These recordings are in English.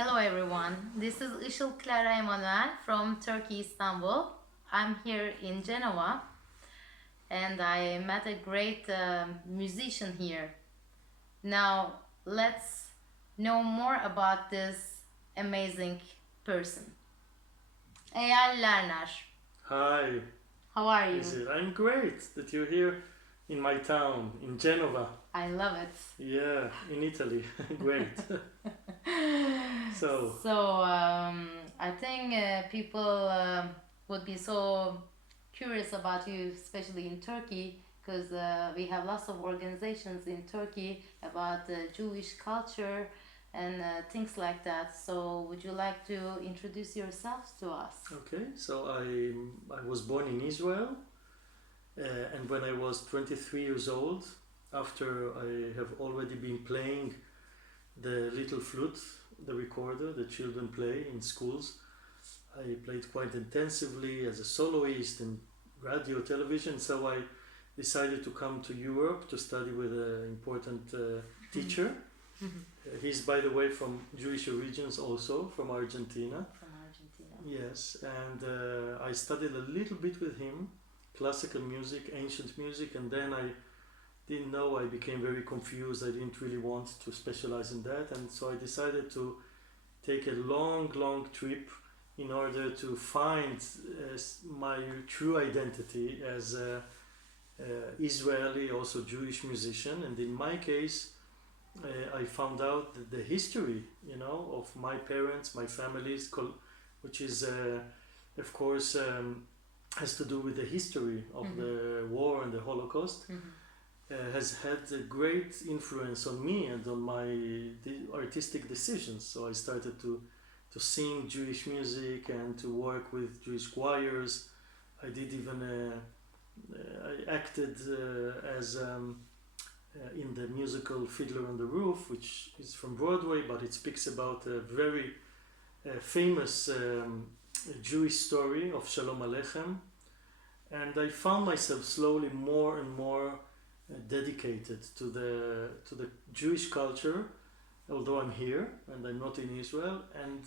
Hello everyone, this is Isil Clara Amanoel from Turkey, Istanbul. I'm here in Genoa and I met a great musician here. Now let's know more about this amazing person. Eyal Lerner, Hi, how are you? Isil. I'm great that you're here in my town, in Genova. I love it. Yeah, in Italy. Great. So, I think people would be so curious about you, especially in Turkey, because we have lots of organizations in Turkey about Jewish culture and things like that. So, would you like to introduce yourselves to us? okay, so I was born in Israel, and when I was 23 years old, after I have already been playing the little flute, the recorder that children play in schools, I played quite intensively as a soloist in radio, television, so I decided to come to Europe to study with an important teacher. He's, by the way, from Jewish origins, also from Argentina. From Argentina. Yes, and I studied a little bit with him, classical music, ancient music, and then I didn't know, I became very confused. I didn't really want to specialize in that, and so I decided to take a long trip in order to find my true identity as a Israeli, also Jewish musician. And in my case, I found out that the history, of my parents, my family's, which is, of course, has to do with the history of the war and the Holocaust, has had a great influence on me and on my artistic decisions. So I started to sing Jewish music and to work with Jewish choirs. I did even I acted as in the musical Fiddler on the Roof, which is from Broadway, but it speaks about a very famous Jewish story of Shalom Aleichem. And I found myself slowly more and more dedicated to the Jewish culture, although I'm here and I'm not in Israel. And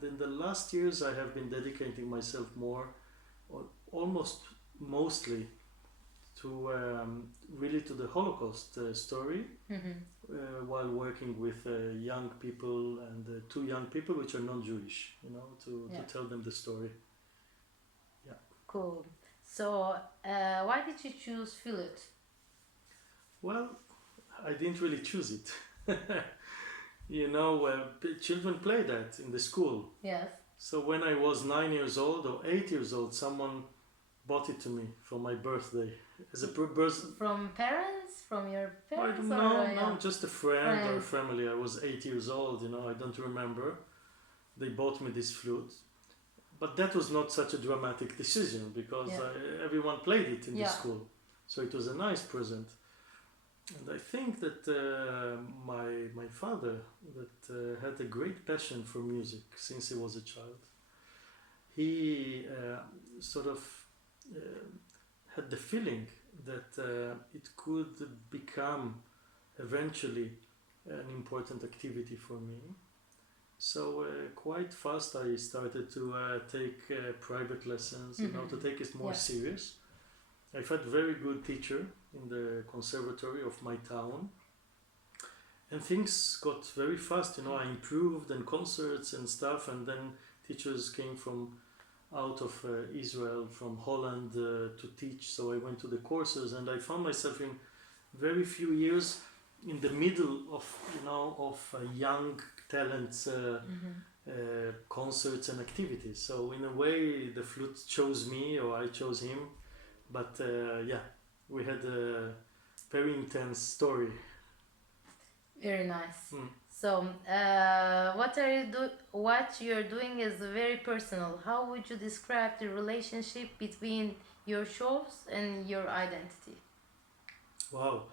in the last years, I have been dedicating myself more, or almost mostly, to really to the Holocaust story, while working with young people and two young people which are non-Jewish, to tell them the story. Yeah. Cool. So, why did you choose flute? Well, I didn't really choose it. Children play that in the school. Yes. So when I was 9 years old or 8 years old, someone bought it to me for my birthday as a From parents? From your parents? No, just a friend or family. I was 8 years old, I don't remember. They bought me this flute. But that was not such a dramatic decision because everyone played it in the school. So it was a nice present. And I think that my father, that had a great passion for music since he was a child, he sort of had the feeling that it could become eventually an important activity for me. So quite fast I started to take private lessons, to take it more serious. I've had a very good teacher in the conservatory of my town, and things got very fast. I improved, and concerts and stuff, and then teachers came from out of Israel, from Holland, to teach. So I went to the courses, and I found myself in very few years in the middle of young talents, concerts and activities. So in a way, the flute chose me, or I chose him. But we had a very intense story. Very nice. So, what you're doing is very personal. How would you describe the relationship between your shows and your identity? Wow.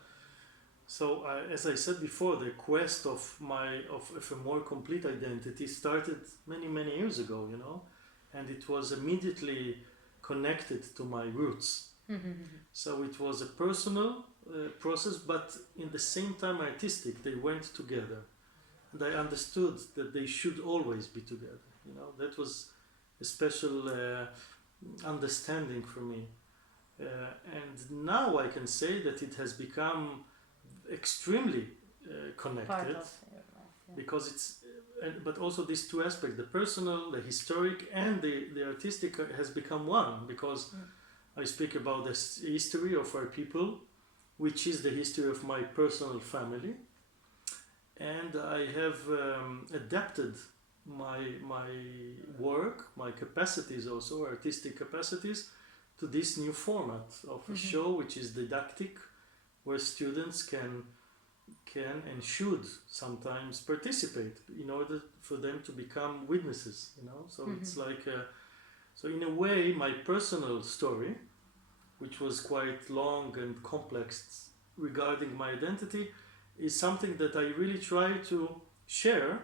So, as I said before, the quest of a more complete identity started many years ago, and it was immediately connected to my roots. So it was a personal process, but in the same time artistic. They went together. and I understood that they should always be together. You know, that was a special understanding for me. And now I can say that it has become extremely connected, Part of your life. Yeah. because it's but also these two aspects, the personal, the historic, and the artistic, has become one, because I speak about the history of our people, which is the history of my personal family, and I have adapted my work, my capacities, also artistic capacities, to this new format of a show, which is didactic, where students can and should sometimes participate in order for them to become witnesses. You know, so it's like so in a way, my personal story, which was quite long and complex regarding my identity, is something that I really try to share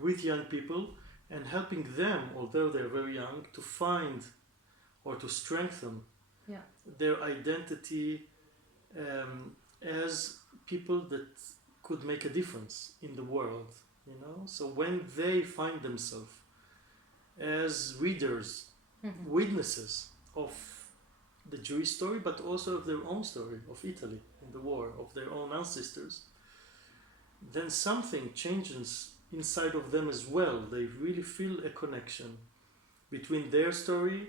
with young people, and helping them, although they're very young, to find or to strengthen their identity as people that could make a difference in the world. You know, so when they find themselves as readers, witnesses of the Jewish story, but also of their own story of Italy in the war, of their own ancestors, then something changes inside of them as well. They really feel a connection between their story,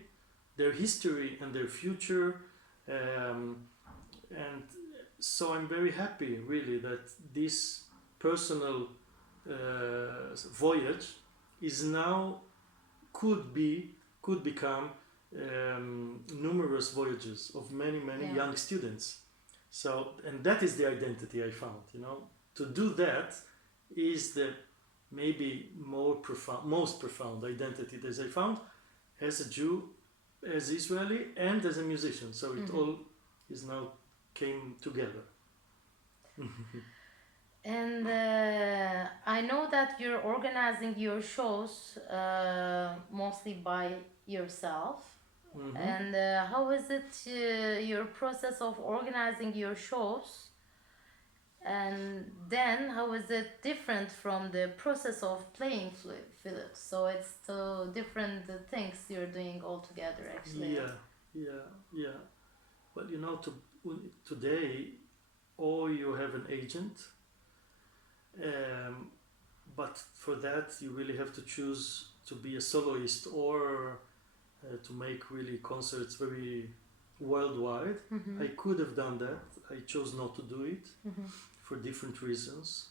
their history, and their future. And so I'm very happy, really, that this personal voyage is now could become numerous voyages of many young students. So, and that is the identity I found. You know, to do that is the maybe most profound identity that I found as a Jew, as Israeli, and as a musician. So it all is now came together. And I know that you're organizing your shows mostly by yourself. And how is it your process of organizing your shows? And then how is it different from the process of playing flute? So it's two different things you're doing all together, actually. Yeah. Well, you know, today, or you have an agent, but for that you really have to choose to be a soloist, or to make really concerts very worldwide. I could have done that. I chose not to do it for different reasons,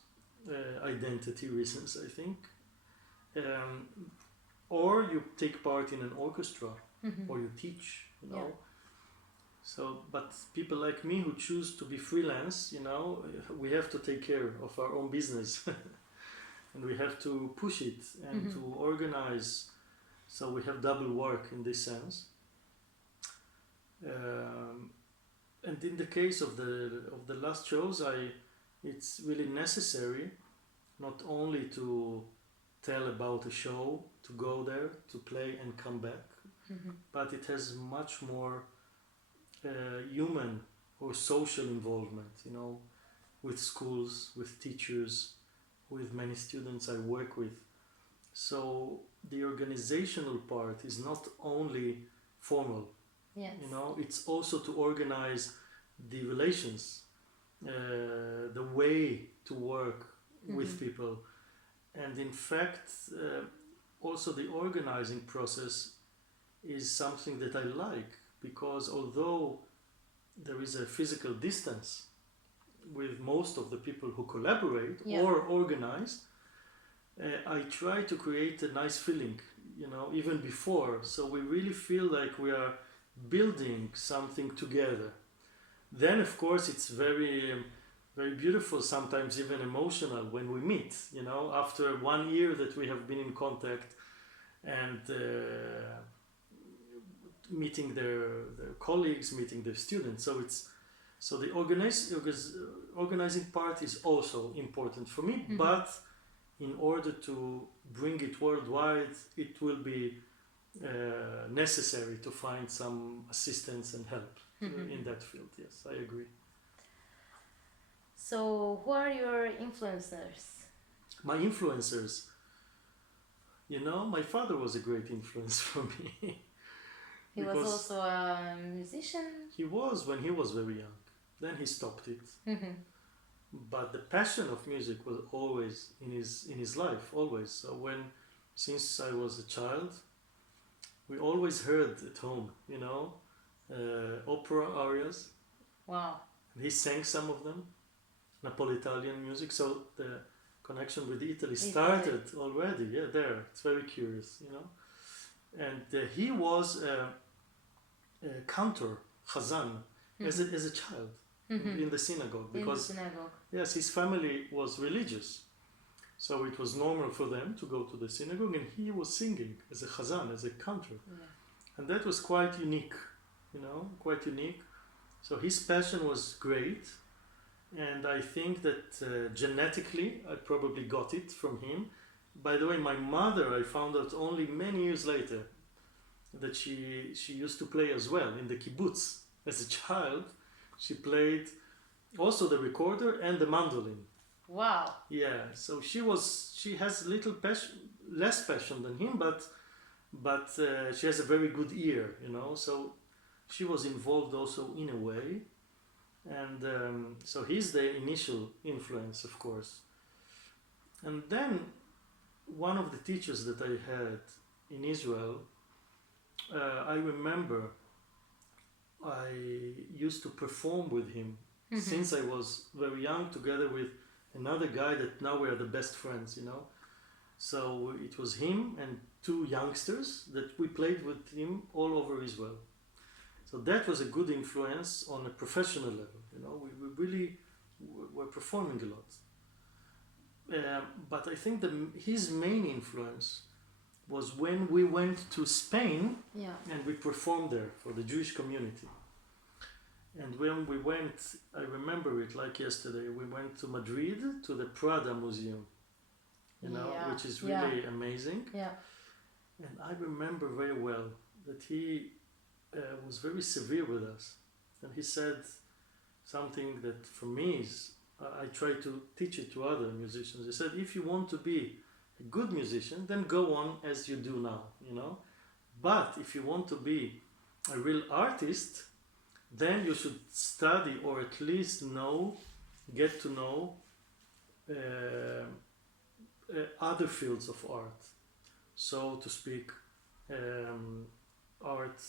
identity reasons, I think. Or you take part in an orchestra, or you teach, you know. So, but people like me who choose to be freelance, you know, we have to take care of our own business and we have to push it and to organize. So we have double work in this sense. And in the case of the last shows, it's really necessary not only to tell about a show, to go there, to play and come back, but it has much more human or social involvement, you know, with schools, with teachers, with many students I work with. So the organizational part is not only formal, you know, it's also to organize the relations, the way to work with people. And in fact, also the organizing process is something that I like, because although there is a physical distance with most of the people who collaborate or organize, I try to create a nice feeling, you know, even before. So we really feel like we are building something together. Then, of course, it's very, very beautiful, sometimes even emotional when we meet, you know, after 1 year that we have been in contact, and meeting their colleagues, meeting their students. So the organizing part is also important for me, but in order to bring it worldwide, it will be necessary to find some assistance and help in that field. Yes, I agree. So who are your influencers? My influencers, you know, my father was a great influence for me. He was Because also a musician. he was when he was very young. Then he stopped it. Mhm. But the passion of music was always in his life, always. So since I was a child, we always heard at home, you know, opera arias. Wow. And he sang some of them, Napolitanian music. So the connection with Italy started already. Yeah, there. It's very curious, you know. And he was a cantor, chazan, as a child in the synagogue, because in the synagogue. yes, his family was religious, so it was normal for them to go to the synagogue, and he was singing as a chazan, as a cantor, and that was quite unique, you know, quite unique. So his passion was great, and I think that genetically I probably got it from him. By the way, my mother, I found out only many years later that she used to play as well in the kibbutz. As a child, she played also the recorder and the mandolin. Wow. Yeah, so she has little passion, less passion than him, but she has a very good ear, you know. So she was involved also in a way, and so he's the initial influence, of course. And then one of the teachers that I had in Israel, I remember I used to perform with him since I was very young, together with another guy that now we are the best friends, you know. So it was him and two youngsters that we played with him all over Israel. So that was a good influence on a professional level, you know. We really were performing a lot. But I think his main influence was when we went to Spain and we performed there for the Jewish community. And when we went, I remember it like yesterday, we went to Madrid to the Prada Museum, you know, which is really amazing. Yeah. And I remember very well that he was very severe with us. And he said something that for me is, I try to teach it to other musicians. He said, if you want to be a good musician, then go on as you do now, you know. But if you want to be a real artist, then you should study, or at least get to know other fields of art. So to speak, art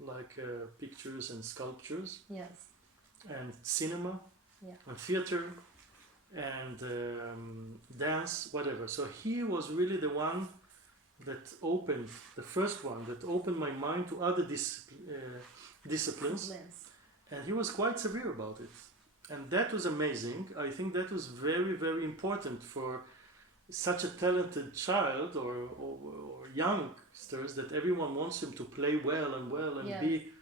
like pictures and sculptures. Yes. And cinema. Yeah. And theater. And dance, whatever. So he was really the one that opened, the first one that opened my mind to other disciplines. And he was quite severe about it. And that was amazing. I think that was very, very important for such a talented child or youngsters, that everyone wants him to play well and be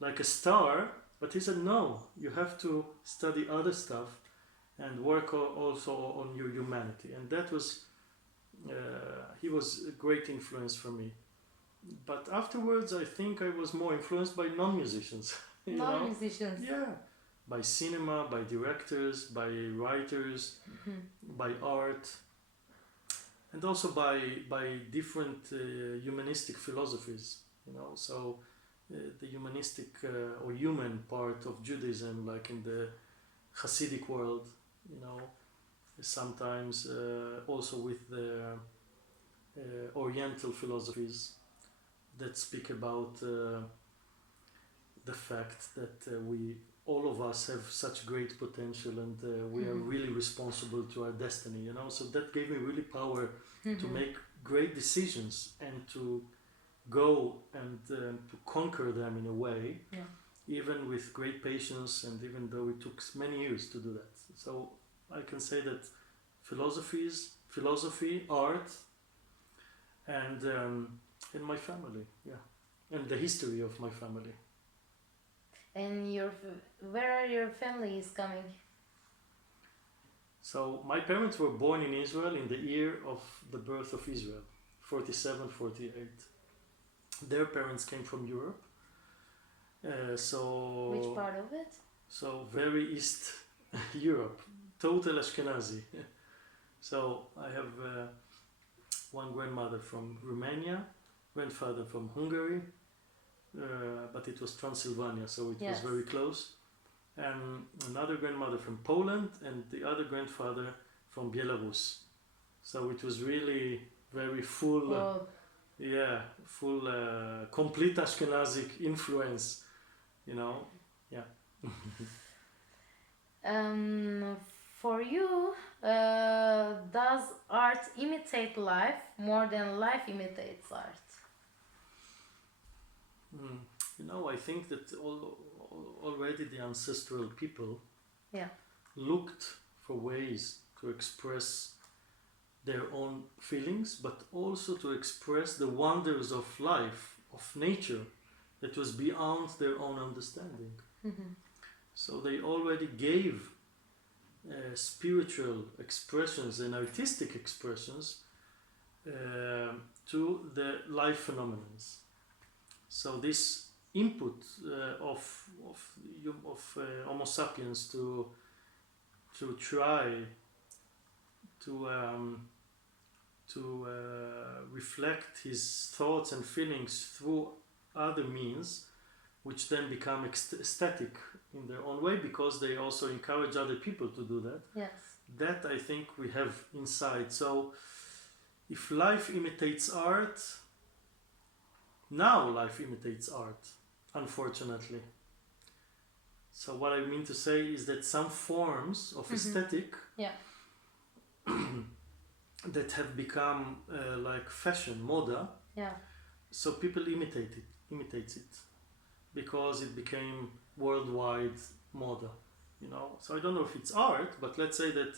like a star. But he said, no, you have to study other stuff and work also on your humanity. And that was, he was a great influence for me. But afterwards, I think I was more influenced by non-musicians. Non-musicians? Yeah. By cinema, by directors, by writers, by art, and also by different humanistic philosophies, you know. So the humanistic or human part of Judaism, like in the Hasidic world, you know, sometimes also with the Oriental philosophies that speak about the fact that all of us have such great potential, and we are really responsible to our destiny, you know. So that gave me really power to make great decisions and to go and to conquer them in a way, even with great patience, and even though it took many years to do that. So I can say that philosophy, art, and in my family, and the history of my family. And where are your families coming? So my parents were born in Israel in the year of the birth of Israel, 47, 48. Their parents came from Europe. Which part of it? So very East Europe, total Ashkenazi. So I have one grandmother from Romania, grandfather from Hungary, but it was Transylvania, so it was Yes. very close. And another grandmother from Poland, and the other grandfather from Belarus. So it was really very full, Well, full, complete Ashkenazic influence, you know. Yeah. for you, does art imitate life more than life imitates art? You know, I think that already the ancestral people Yeah. looked for ways to express their own feelings, but also to express the wonders of life, of nature, that was beyond their own understanding. Mm-hmm. So they already gave spiritual expressions and artistic expressions to the life phenomena. So this input of Homo sapiens to try to reflect his thoughts and feelings through other means, which then become aesthetic in their own way, because they also encourage other people to do that. Yes. That I think we have inside. So if life imitates art, now life imitates art, unfortunately. So what I mean to say is that some forms of aesthetic Yeah. that have become like fashion, moda, Yeah. so people imitates it because it became worldwide moda, you know. So I don't know if it's art, but let's say that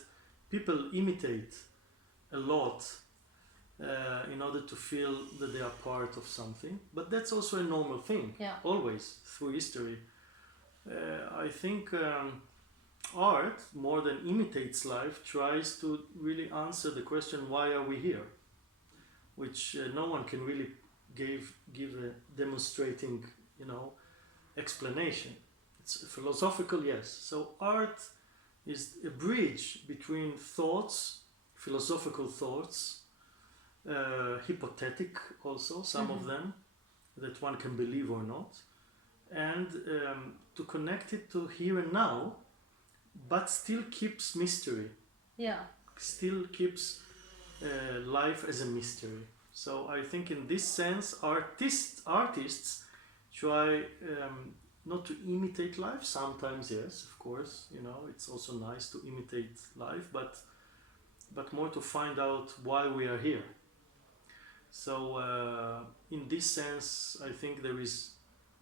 people imitate a lot in order to feel that they are part of something, but that's also a normal thing. Yeah. Always through history. I think art, more than imitates life, tries to really answer the question, why are we here? Which no one can really give a demonstrating, you know, explanation. It's philosophical, yes. So art is a bridge between thoughts, philosophical thoughts, hypothetic also, some of them, that one can believe or not, and to connect it to here and now, but still keeps mystery. Yeah. Still keeps life as a mystery. So I think in this sense, artists try not to imitate life. Sometimes, yes, of course, you know, it's also nice to imitate life, but more to find out why we are here. So in this sense, I think there is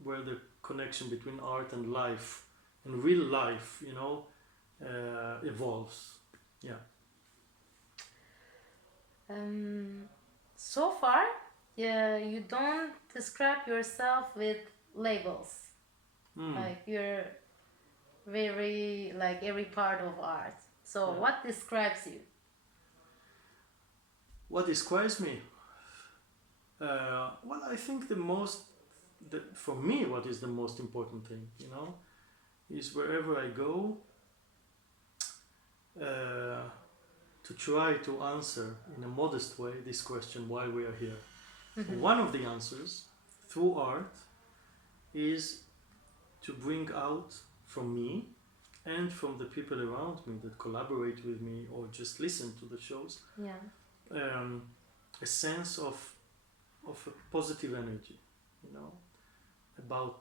where the connection between art and life and real life, you know, evolves. Yeah. So far, you don't describe yourself with labels. Like you're very like every part of art. So Yeah. what describes you? What describes me? Well, I think for me, what is the most important thing, you know, is wherever I go, to try to answer in a modest way this question, why we are here. One of the answers through art is to bring out from me and from the people around me that collaborate with me or just listen to the shows, a sense of a positive energy, you know, about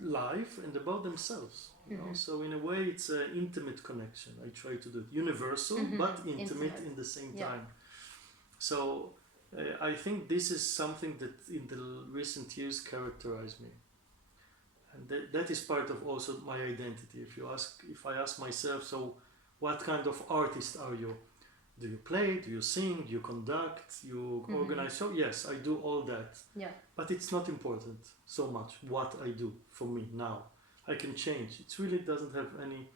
life and about themselves, you know. So in a way it's an intimate connection. I try to do it universal but intimate in the same time. So I think this is something that in the recent years characterized me, and that is part of also my identity. If I ask myself, so what kind of artist are you? Do you play? Do you sing? Do you conduct? You organize? So yes, I do all that. Yeah. But it's not important so much what I do for me now. I can change. It really doesn't have any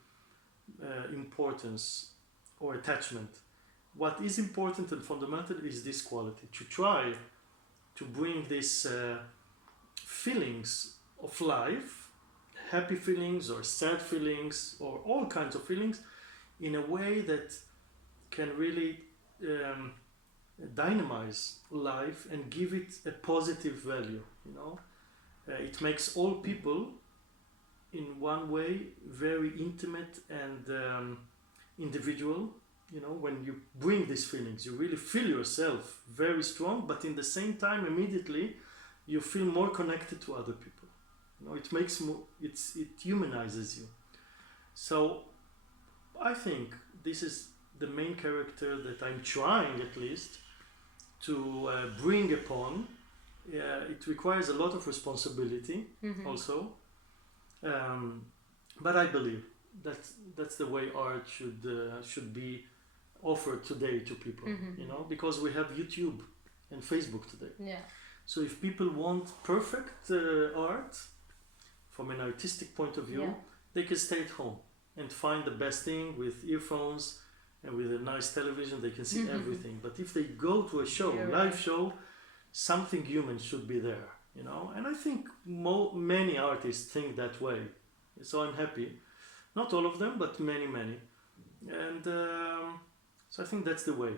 importance or attachment. What is important and fundamental is this quality. To try to bring these feelings of life, happy feelings or sad feelings or all kinds of feelings, in a way that can really dynamize life and give it a positive value. You know, it makes all people, in one way, very intimate and individual. You know, when you bring these feelings, you really feel yourself very strong, but in the same time, immediately, you feel more connected to other people. You know, it makes more, it humanizes you. So I think this is the main character that I'm trying, at least, to bring upon. It requires a lot of responsibility, also, but I believe that that's the way art should be offered today to people. You know, because we have YouTube and Facebook today. Yeah. So if people want perfect art from an artistic point of view, they can stay at home and find the best thing with earphones and with a nice television. They can see everything. But if they go to a show, live show, something human should be there, you know. And I think many artists think that way. So I'm happy. Not all of them, but many. And so I think that's the way.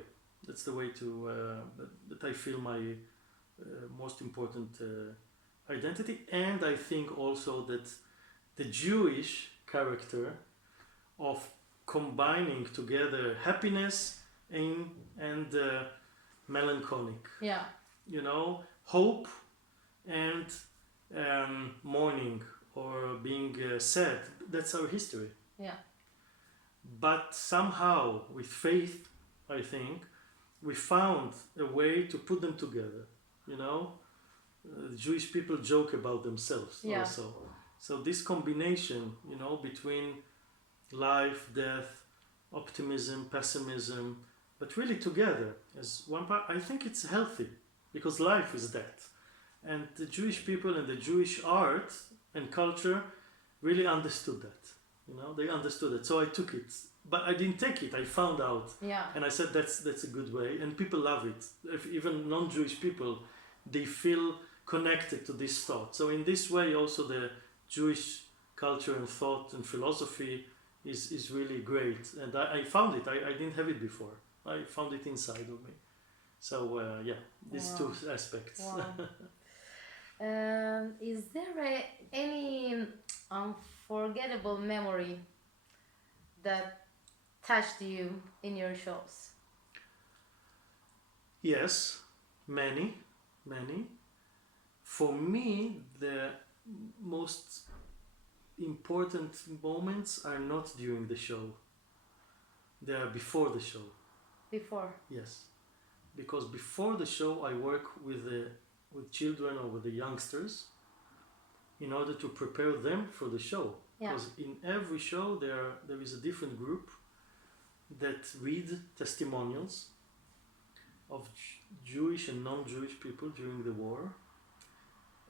That's the way to that I feel my most important identity. And I think also that the Jewish character of combining together happiness and melancholic. Yeah. You know, hope and mourning or being sad. That's our history. Yeah. But somehow, with faith, I think, we found a way to put them together. You know, Jewish people joke about themselves also. So this combination, you know, between life, death, optimism, pessimism, but really together as one part, I think it's healthy, because life is that. And the Jewish people and the Jewish art and culture really understood that. You know, they understood it. So I took it. But I didn't take it. I found out. Yeah. And I said that's a good way. And people love it. If even non-Jewish people, they feel connected to this thought. So in this way also the Jewish culture and thought and philosophy is really great. And I found it. I didn't have it before. I found it inside of me. So these two aspects. Wow. Is there any unforgettable memory that touched you in your shows? Yes, many. For me, the most important moments are not during the show. They are before the show. Before? Yes. Because before the show I work with children or with the youngsters in order to prepare them for the show. Because in every show there is a different group that read testimonials of Jewish and non-Jewish people during the war.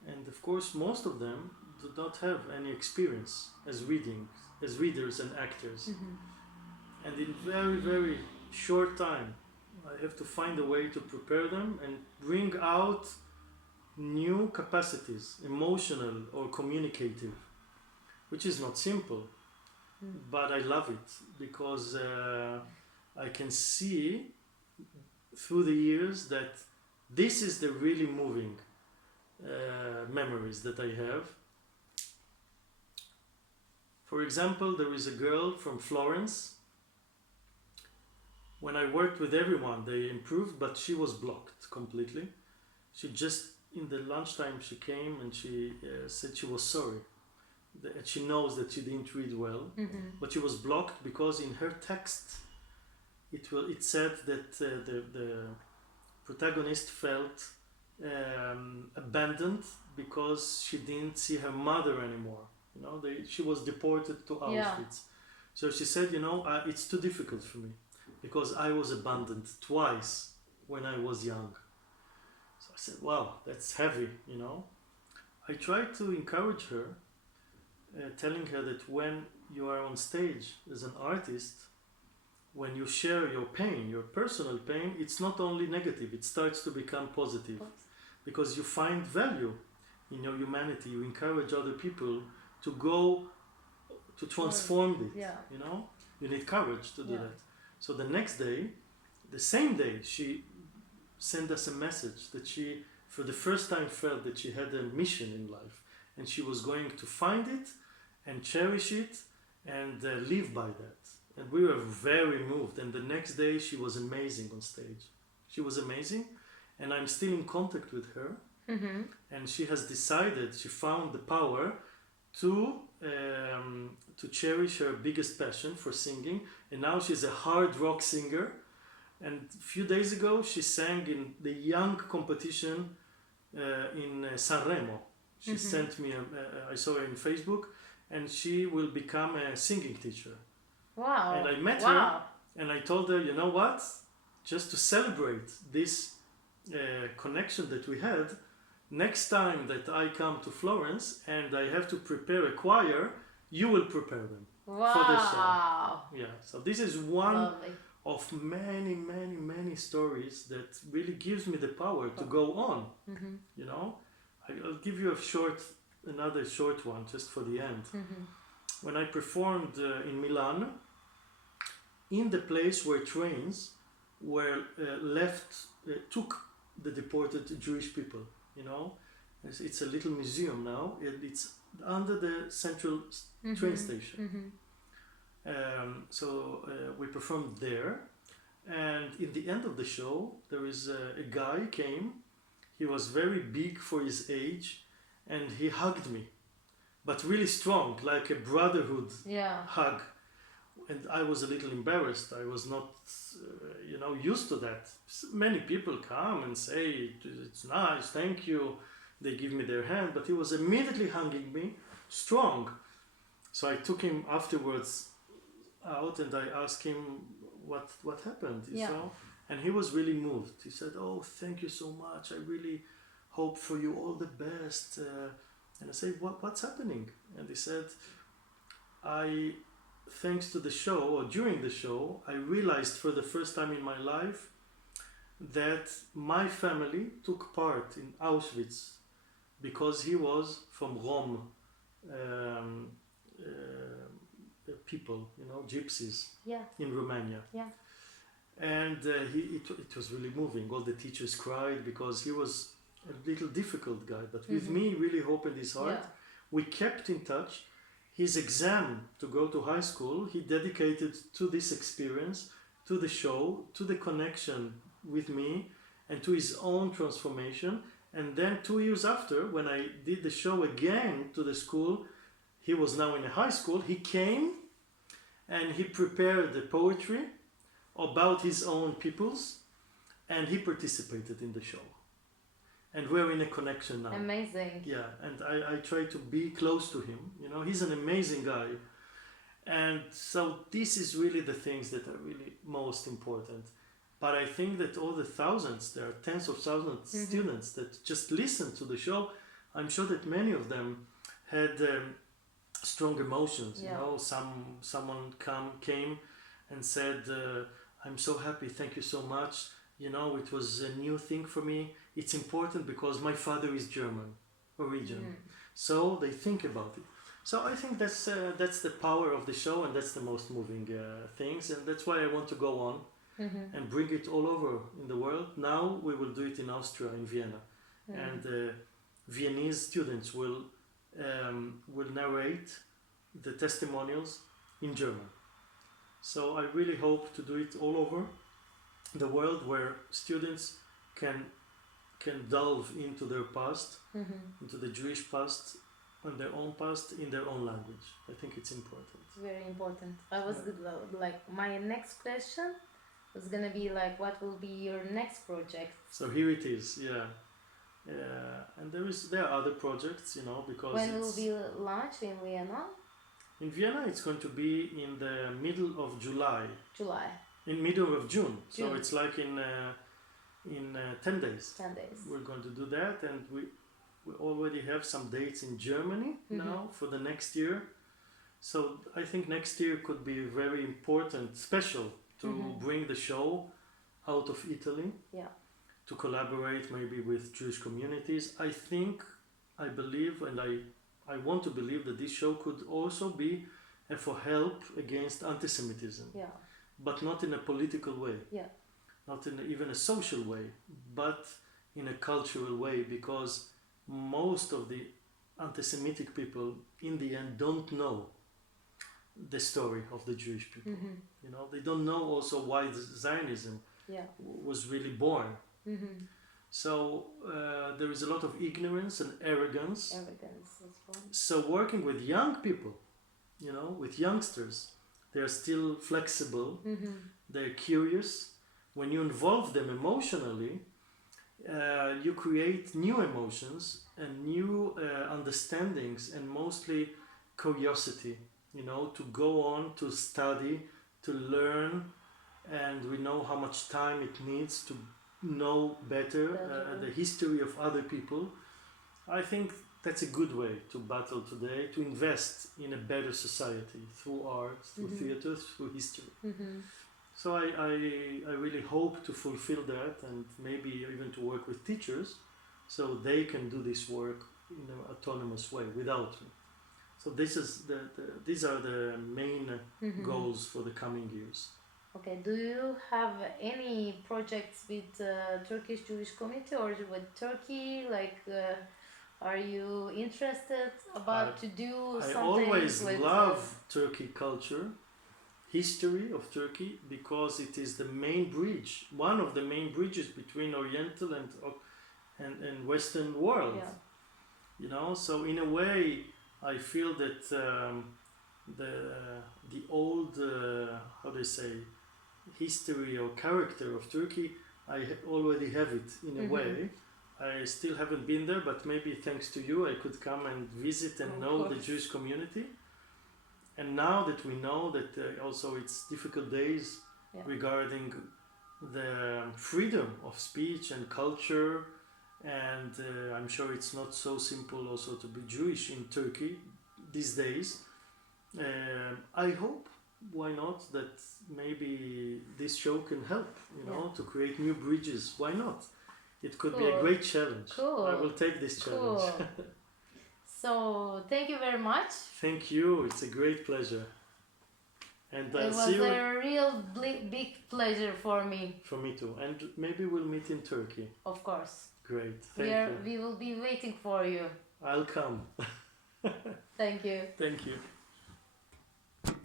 And of course most of them do not have any experience as readers and actors. And in very short time I have to find a way to prepare them and bring out new capacities, emotional or communicative, which is not simple, but I love it because I can see through the years that this is the really moving memories that I have. For example, there is a girl from Florence. When I worked with everyone, they improved, but she was blocked completely. She just, in the lunchtime, she came and she said she was sorry. That she knows that she didn't read well, but she was blocked because in her text, it said that the protagonist felt abandoned because she didn't see her mother anymore. You know, she was deported to Auschwitz. So she said, you know, it's too difficult for me, because I was abandoned twice when I was young. So I said, wow, that's heavy, you know. I tried to encourage her, telling her that when you are on stage as an artist, when you share your pain, your personal pain, it's not only negative, it starts to become positive. Because you find value in your humanity, you encourage other people to go to transform it, you know. You need courage to do that. So the next day, the same day, she sent us a message that she, for the first time, felt that she had a mission in life, and she was going to find it and cherish it and live by that. And we were very moved. And the next day, she was amazing on stage. She was amazing, and I'm still in contact with her. Mm-hmm. And she has decided, she found the power to cherish her biggest passion for singing, and now she's a hard rock singer. And a few days ago, she sang in the young competition in Sanremo. She sent me, I saw her in Facebook, and she will become a singing teacher. Wow. And I met her, and I told her, you know what? Just to celebrate this connection that we had, next time that I come to Florence and I have to prepare a choir, you will prepare them for the show. Wow. Yeah, so this is one Lovely. of many stories that really gives me the power to go on. Mm-hmm. You know, I'll give you another short one just for the end. Mm-hmm. When I performed in Milan, in the place where trains were took the deported Jewish people, you know, it's a little museum now, and it's under the central train station. Mm-hmm. So we performed there, and in the end of the show, there is a guy came. He was very big for his age, and he hugged me, but really strong, like a brotherhood hug. And I was a little embarrassed. I was not, used to that. Many people come and say, "It's nice, thank you." They give me their hand, but he was immediately hugging me, strong. So I took him afterwards out, and I asked him what happened, you know? And he was really moved. He said, "Oh, thank you so much. I really hope for you all the best." And I said, "What's happening?" And he said, thanks to the show, or during the show, I realized for the first time in my life that my family took part in Auschwitz because he was from Rom people, gypsies in Romania. Yeah. And it was really moving. All the teachers cried because he was a little difficult guy, but with me, he really opened his heart. Yeah. We kept in touch. His exam to go to high school, he dedicated to this experience, to the show, to the connection with me, and to his own transformation. And then 2 years after, when I did the show again to the school, he was now in a high school, he came and he prepared the poetry about his own peoples, and he participated in the show. And we're in a connection now. Amazing. Yeah, and I try to be close to him. He's an amazing guy. And so this is really the things that are really most important. But I think that all the thousands, there are tens of thousands of students that just listen to the show. I'm sure that many of them had strong emotions. Someone came and said, "I'm so happy, thank you so much. It was a new thing for me. It's important because my father is German origin." So they think about it. So I think that's the power of the show, and that's the most moving things, and that's why I want to go on and bring it all over in the world. Now we will do it in Austria, in Vienna, and Viennese students will narrate the testimonials in German. So I really hope to do it all over the world, where students can delve into their past, into the Jewish past, and their own past in their own language. I think it's important. It's very important. My next question was gonna be what will be your next project? So here it is, and there are other projects, because when will be launched in Vienna? In Vienna, it's going to be in the middle of July. In middle of June. So it's like in 10 days. 10 days. We're going to do that, and we already have some dates in Germany now for the next year. So I think next year could be very important, special, to bring the show out of Italy. Yeah. To collaborate maybe with Jewish communities. I believe, and I want to believe that this show could also be for help against anti-Semitism. Yeah. but not in a political way. Yeah. Not in even a social way, but in a cultural way, because most of the anti-Semitic people in the end don't know the story of the Jewish people. Mm-hmm. You know, they don't know also why Zionism Yeah. was really born. Mm-hmm. So there is a lot of ignorance and arrogance. Arrogance as well. So working with young people, you know, with youngsters, they're still flexible, Mm-hmm. they're curious. When you involve them emotionally, you create new emotions and new understandings, and mostly curiosity, you know, to go on, to study, to learn, and we know how much time it needs to know better the history of other people. I think that's a good way to battle today, to invest in a better society through art, through Mm-hmm. theater, through history. Mm-hmm. So I really hope to fulfill that, and maybe even to work with teachers so they can do this work in an autonomous way without me. So this is these are the main Mm-hmm. goals for the coming years. Okay, do you have any projects with Turkish Jewish community or with Turkey? Like, are you interested about to do I something always with, love Turkey culture, history of Turkey, because it is the main bridge, one of the main bridges between Oriental and Western world. Yeah. You know, so in a way, I feel that the old how do you say, history or character of Turkey, I already have it in a Mm-hmm. way. I still haven't been there, but maybe thanks to you I could come and visit and Of know the course. Jewish community. And now that we know that also it's difficult days Yeah. regarding the freedom of speech and culture, and I'm sure it's not so simple also to be Jewish in Turkey these days. I hope, why not, that maybe this show can help, you know, Yeah. to create new bridges. Why not? It could be a Cool. great challenge. Cool. I will take this challenge. Cool. So, thank you very much. Thank you. It's a great pleasure. And It was see you. a real big pleasure for me, For me too. And maybe we'll meet in Turkey. of course. Great. Thank you. We will be waiting for you. I'll come. Thank you. Thank you.